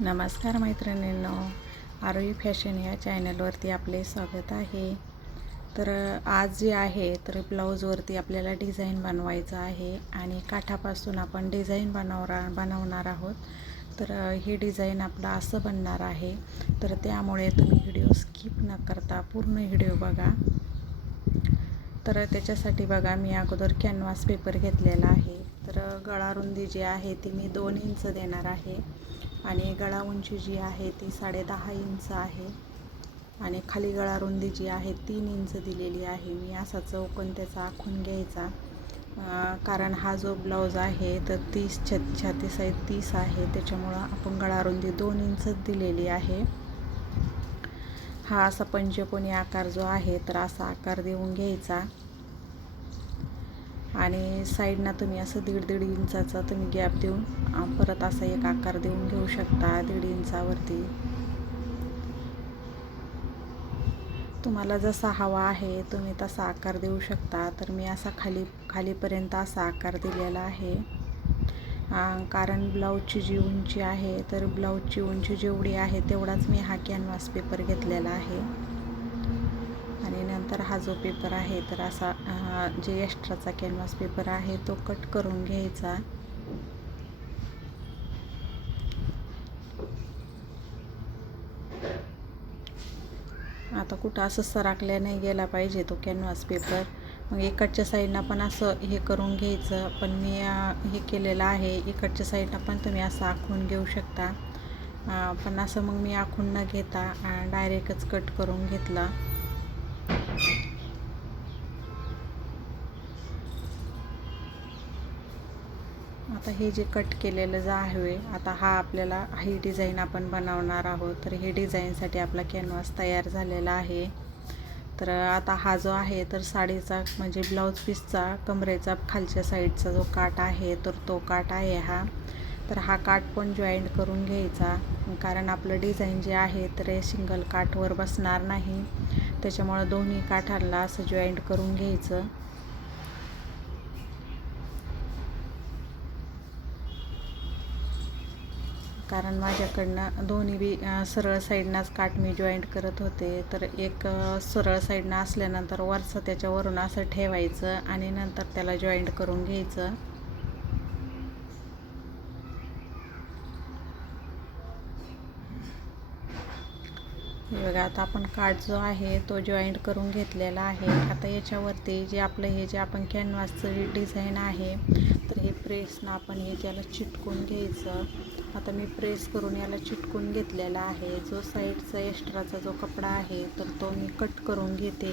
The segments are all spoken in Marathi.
नमस्कार मैत्रिणींनो आरोही फॅशन या चॅनलवरती आपले स्वागत आहे. तर आज जे आहे तर ब्लाऊजवरती आपल्याला डिझाईन बनवायचं आहे आणि काठापासून आपण डिझाईन बनवरा बनवणार आहोत. तर ही डिझाईन आपलं असं बनणार आहे. तर त्यामुळे तुम्ही व्हिडिओ स्किप न करता पूर्ण व्हिडिओ बघा. तर त्याच्यासाठी बघा मी अगोदर कॅनव्हास पेपर घेतलेला आहे. तर गळा रुंदी जी आहे ती मी दोन इंच देणार आहे. आणि गळा उंची जी आहे ती साडे दहा इंच आहे. आणि खाली गळा रुंदी जी आहे तीन इंच दिलेली आहे. मी असा चौकन त्याचा आखून घ्यायचा. कारण हा जो ब्लाऊज आहे तर तीस छ छाती साईज तीस आहे. त्याच्यामुळं आपण गळा रुंदी दोन इंचच दिलेली आहे. हा असा पंचकोनी आकार जो आहे तर असा आकार देऊन घ्यायचा. आणि साईडना तुम्ही असं दीड दीड इंचाचा तुम्ही गॅप देऊन परत असा एक आकार देऊन घेऊ शकता दीड इंचावरती. तुम्हाला जसा हवा आहे तुम्ही तसा आकार देऊ शकता. तर मी असा खाली खालीपर्यंत असा आकार दिलेला आहे. कारण ब्लाऊजची जी उंची आहे तर ब्लाऊजची उंची जेवढी आहे तेवढाच मी हा कॅनव्हास पेपर घेतलेला आहे. आणि नंतर हा जो पेपर आहे तर असा जे एक्स्ट्राचा कॅनव्हास पेपर आहे तो कट करून घ्यायचा. आता कुठं असं सराकल्या नाही गेला पाहिजे तो कॅनव्हास पेपर मग इकडच्या साईडनं पण असं हे करून घ्यायचं पण मी हे केलेलं आहे. इकडच्या साईडनं पण तुम्ही असं आखून घेऊ शकता. पण असं मग मी आखून न घेता डायरेक्टच कट करून घेतला. आता हे जे कट केलेलं जे आहे आता हा आपल्याला ही डिझाईन आपण बनवणार आहोत. तर हे डिझाईनसाठी आपला कॅनव्हास तयार झालेला आहे. तर आता हा जो आहे तर साडीचा म्हणजे ब्लाऊज पीसचा कमरेचा खालच्या साईडचा जो काट आहे तर तो काट आहे हा. तर हा काट पण जॉईंट करून घ्यायचा. कारण आपलं डिझाईन जे आहे तर हे सिंगल काठवर बसणार नाही. त्याच्यामुळं दोन्ही काठांना असं जॉईंट करून घ्यायचं. कारण माझ्याकडनं दोन्ही बी सरळ साईडनाच काठ मी जॉईंट करत होते. तर एक सरळ साईडनं असल्यानंतर वरचं त्याच्यावरून असं ठेवायचं आणि नंतर त्याला जॉईंट करून घ्यायचं. हे बघा आता आपण काठ जो आहे तो जॉईंट करून घेतलेला आहे. आता याच्यावरती जे आपलं हे जे आपण कॅनव्हासचं डिझाईन आहे तर हे प्रेसनं आपण हे चिटकून घ्यायचं आता मी प्रेस करून याला चिटकून घेतलेला आहे. जो साईडचा एक्स्ट्राचा जो कपडा आहे तर तो मी कट करून घेते.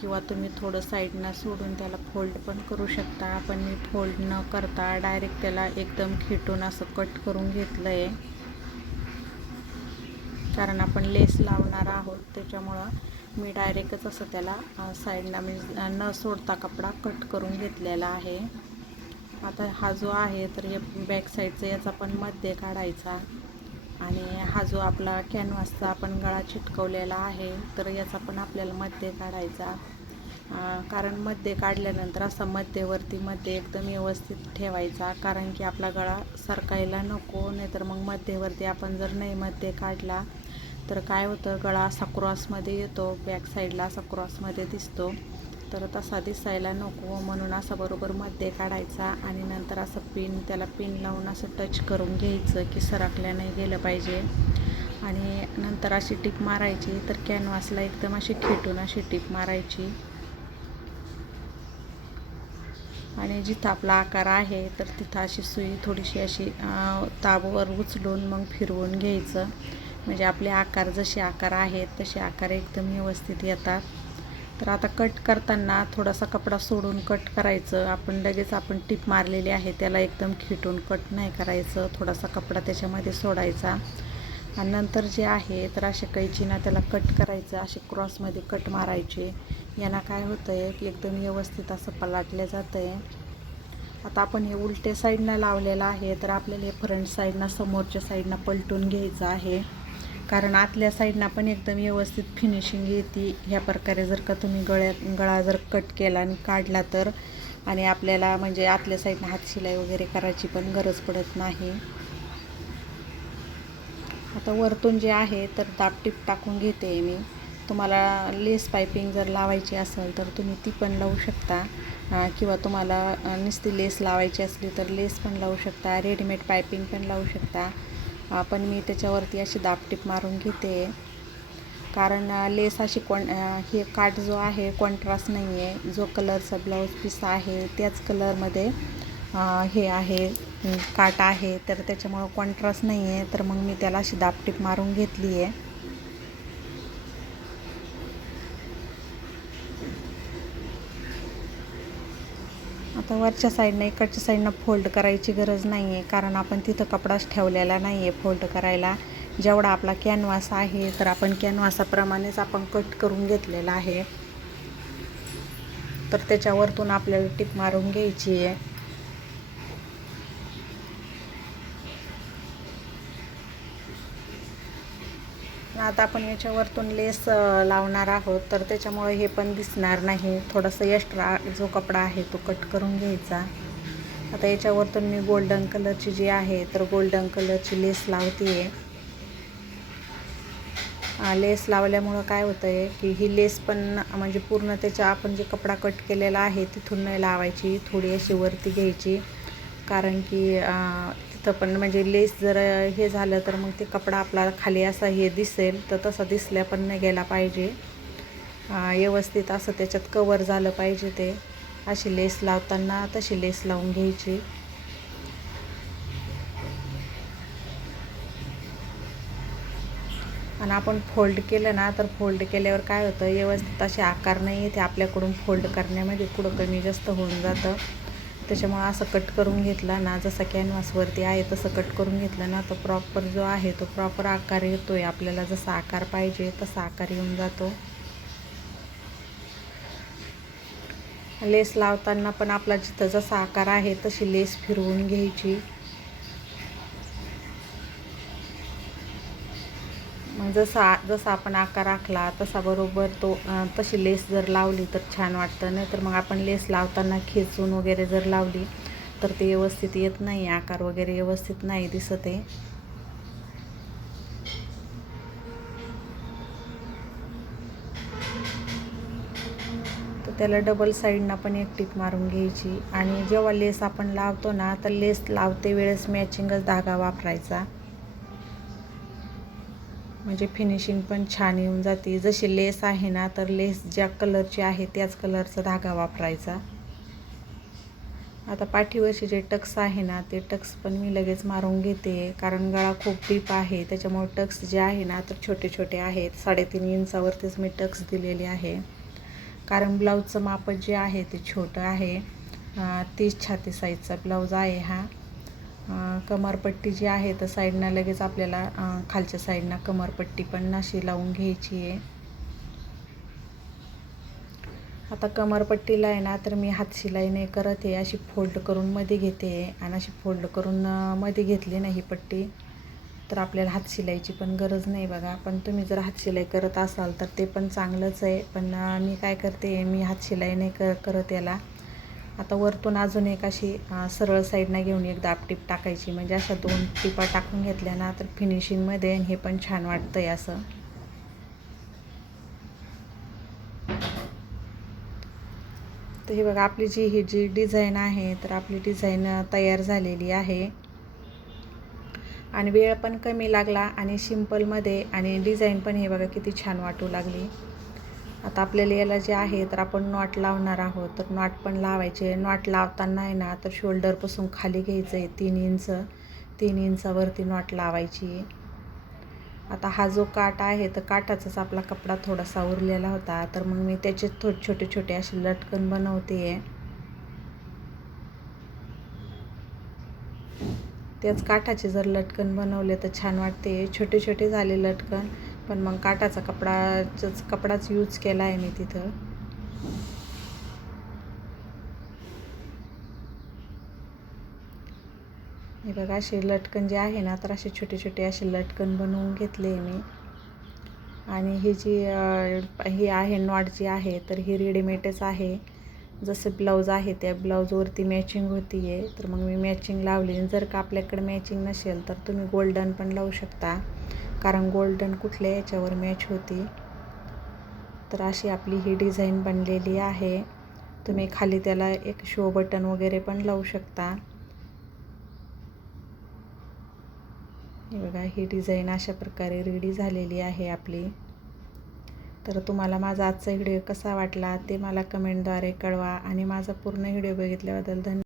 किंवा तुम्ही थोडं साईडनं सोडून त्याला फोल्ड पण करू शकता. पण मी फोल्ड न करता डायरेक्ट त्याला एकदम खेटून असं कट करून घेतलं आहे कारण आपण लेस लावणार आहोत त्याच्यामुळं मी डायरेक्टच असं त्याला साईडला मी न सोडता कपडा कट करून घेतलेला आहे. आता हा जो आहे तर हे बॅक साईडचा याचा पण मध्ये काढायचा. आणि हा जो आपला कॅनव्हासचा आपण गळा चिटकवलेला आहे तर याचा पण आपल्याला मध्ये काढायचा. कारण मध्ये काढल्यानंतर असा मध्यवर्ती मध्ये एकदम व्यवस्थित ठेवायचा कारण की आपला गळा सरकायला नको नाहीतर मग मध्यवर्ती आपण जर नाही मध्ये काढला तर काय होतं गळा असा क्रॉसमध्ये येतो बॅक साईडला असा क्रॉसमध्ये दिसतो. तर तसा दिसायला नको म्हणून असा बरोबर मध्ये काढायचा आणि नंतर असं पिन त्याला पिन लावून असं टच करून घ्यायचं की सरकल्या नाही गेलं पाहिजे. आणि नंतर अशी टिप मारायची तर कॅनव्हासला एकदम अशी खेटून अशी टिप मारायची. आणि जिथं आपला आकार आहे तर तिथं अशी सुई थोडीशी अशी ताबवर उचलून मग फिरवून घ्यायचं. म्हणजे आपले आकार जसे आकार आहेत तसे आकार एकदम व्यवस्थित येतात. तर आता कट करताना थोडासा कपडा सोडून कट करायचं. आपण लगेच आपण टीप मारलेली आहे त्याला एकदम खिटून कट नाही करायचं. थोडासा कपडा त्याच्यामध्ये सोडायचा. आणि नंतर जे आहे तर अशा कैचीना त्याला कट करायचं असे क्रॉसमध्ये कट मारायचे. यांना काय होतं आहे की एकदम व्यवस्थित असं पलाटलं जातं आहे आता आपण हे उलटे साईडनं लावलेलं आहे तर आपल्याला हे फ्रंट साईडनं समोरच्या साईडनं पलटून घ्यायचं आहे. कारण आतल्या साईडनं पण एकदम व्यवस्थित फिनिशिंग येते ह्या प्रकारे जर का तुम्ही गळ्यात गळा जर कट केला आणि काढला तर आणि आपल्याला म्हणजे आतल्या साईडनं हात शिलाई वगैरे करायची पण गरज पडत नाही. आता वरतून जे आहे तर दापटीप टाकून घेते मी. तुम्हाला लेस पायपिंग जर लावायची असेल तर तुम्ही ती पण लावू शकता. किंवा तुम्हाला नुसती लेस लावायची असली तर लेस पण लावू शकता. रेडीमेड पायपिंग पण लावू शकता. पण मी त्याच्यावरती अशी दापटीप मारून घेते. कारण लेस अशी कॉन हे काठ जो आहे कॉन्ट्रास्ट नाही आहे जो कलरचा ब्लाऊज पीस आहे त्याच कलरमध्ये हे आहे काट आहे. तर त्याच्यामुळं कॉन्ट्रास्ट नाही आहे तर मग मी त्याला अशी दापटीप मारून घेतली आहे आता वरच्या साईडनं इकडच्या साईडनं फोल्ड करायची गरज नाही आहे कारण आपण तिथं कपडाच ठेवलेला नाही आहे फोल्ड करायला. जेवढा आपला कॅनव्हास आहे तर आपण कॅनव्हासाप्रमाणेच आपण कट करून घेतलेला आहे. तर त्याच्यावरतून आपल्याला टिप मारून घ्यायची आहे आता आपण याच्यावरतून लेस लावणार आहोत. तर त्याच्यामुळे हे पण दिसणार नाही. थोडंसं एक्स्ट्रा जो कपडा आहे तो कट करून घ्यायचा. आता याच्यावरतून मी गोल्डन कलरची जी आहे तर गोल्डन कलरची लेस लावते लेस लावल्यामुळं काय होतं आहे की ही लेस पण म्हणजे पूर्ण त्याच्या आपण जे कपडा कट केलेला आहे तिथून नाही लावायची. थोडी अशी वरती घ्यायची. कारण की तर पण म्हणजे लेस जर हे झालं तर मग ते कपडा आपला खाली असा हे दिसेल तर तसा दिसल्या पण नाही गेला पाहिजे. व्यवस्थित असं त्याच्यात कवर झालं पाहिजे ते. अशी लेस लावताना तशी लेस लावून घ्यायची. आणि आपण फोल्ड केलं ना तर फोल्ड केल्यावर काय होतं व्यवस्थित असे आकार नाही येते आपल्याकडून फोल्ड करण्यामध्ये पुढं कमी जास्त होऊन जातं. त्याच्यामुळं असं कट करून घेतला ना जसं कॅनव्हासवरती आहे तसं कट करून घेतलं ना तर प्रॉपर जो आहे तो प्रॉपर आकार येतो आहे आपल्याला जसा आकार पाहिजे तसा आकार येऊन जातो. लेस लावताना पण आपला जिथं जसा आकार आहे तशी लेस फिरवून घ्यायची. जसा जसा आपण आकार आखला तसा बरोबर तो तशी लेस जर लावली तर छान वाटतं. नाही तर मग आपण लेस लावताना खेचून वगैरे जर लावली तर ते व्यवस्थित येत नाही. आकार वगैरे व्यवस्थित नाही दिसत आहे. तर त्याला डबल साईडनं पण एक टीप मारून घ्यायची. आणि जेव्हा लेस आपण लावतो ना तर लेस लावते वेळेस मॅचिंगच धागा वापरायचा. म्हणजे फिनिशिंग पण छान येऊन जाते. जशी लेस आहे ना तर लेस ज्या कलरची आहे त्याच कलरचा धागा वापरायचा. आता पाठीवरचे जे टक्स आहे ना ते टक्स पण मी लगेच मारून घेते. कारण गळा खूप डीप आहे. त्याच्यामुळे टक्स जे आहे ना तर छोटे छोटे आहेत. साडेतीन इंचावरतीच मी टक्स दिलेले आहे. कारण ब्लाऊजचं माप जे आहे ते छोटं आहे. तीस छाती साईजचा ब्लाऊज आहे हा. कमरपट्टी जी आहे तर साईडनं लगेच आपल्याला खालच्या साईडनं कमरपट्टी पण अशी लावून घ्यायची आहे. आता कमरपट्टीला आहे ना तर मी हात शिलाई नाही करत आहे. अशी फोल्ड करून मध्ये घेते आणि अशी फोल्ड करून मध्ये घेतली नाही पट्टी तर आपल्याला हात शिलाईची पण गरज नाही बघा. पण तुम्ही जर हात शिलाई करत असाल तर ते पण चांगलंच आहे. पण मी काय करते मी हात शिलाई नाही क करत याला. आता वरतून अजून एक अशी सरळ साईडनं घेऊन एक दाबटीप टाकायची. म्हणजे अशा दोन टिपा टाकून घेतल्या ना तर फिनिशिंगमध्ये हे पण छान वाटतं आहे असं. तर हे बघा आपली जी ही जी डिझाईन आहे तर आपली डिझाईन तयार झालेली आहे. आणि वेळ पण कमी लागला आणि सिम्पलमध्ये आणि डिझाईन पण हे बघा किती छान वाटू लागली. आता आपल्याला याला जे आहे तर आपण नॉट लावणार आहोत. तर नॉट पण लावायचे नॉट लावताना आहे ना तर शोल्डरपासून खाली घ्यायचं आहे तीन इंच. तीन इंचावरती नॉट लावायची आता हा जो काठ आहे तर काठाचाच आपला कपडा थोडासा उरलेला होता. तर मग मी त्याचे थो छोटे छोटे असे लटकन बनवते आहे. त्याच काठाचे जर लटकन बनवले तर छान वाटते छोटे छोटे झाले लटकन. पण मग काटाचा कपडाच कपडाच यूज केला आहे मी तिथं. हे बघा अशी लटकन जे आहे ना तर असे छोटे छोटे असे लटकन बनवून घेतले मी. आणि ही जी ही आहे नॉट जी आहे तर ही रेडीमेडच आहे. जसं ब्लाऊज आहे त्या ब्लाऊजवरती मॅचिंग होती आहे. तर मग मी मॅचिंग लावली जर का आपल्याकडे मॅचिंग नसेल तर तुम्ही गोल्डन पण लावू शकता. कारण गोल्डन कुठल्या याच्यावर मॅच होती? तर अशी आपली ही डिझाईन बनलेली आहे. तुम्ही खाली त्याला एक शो बटन वगैरे पण लावू शकता. बघा ही डिझाईन अशा प्रकारे रेडी झालेली आहे आपली. तर तुम्हाला माझा आजचा व्हिडिओ कसा वाटला ते मला कमेंटद्वारे कळवा. आणि माझा पूर्ण व्हिडिओ बघितल्याबद्दल धन्यवाद.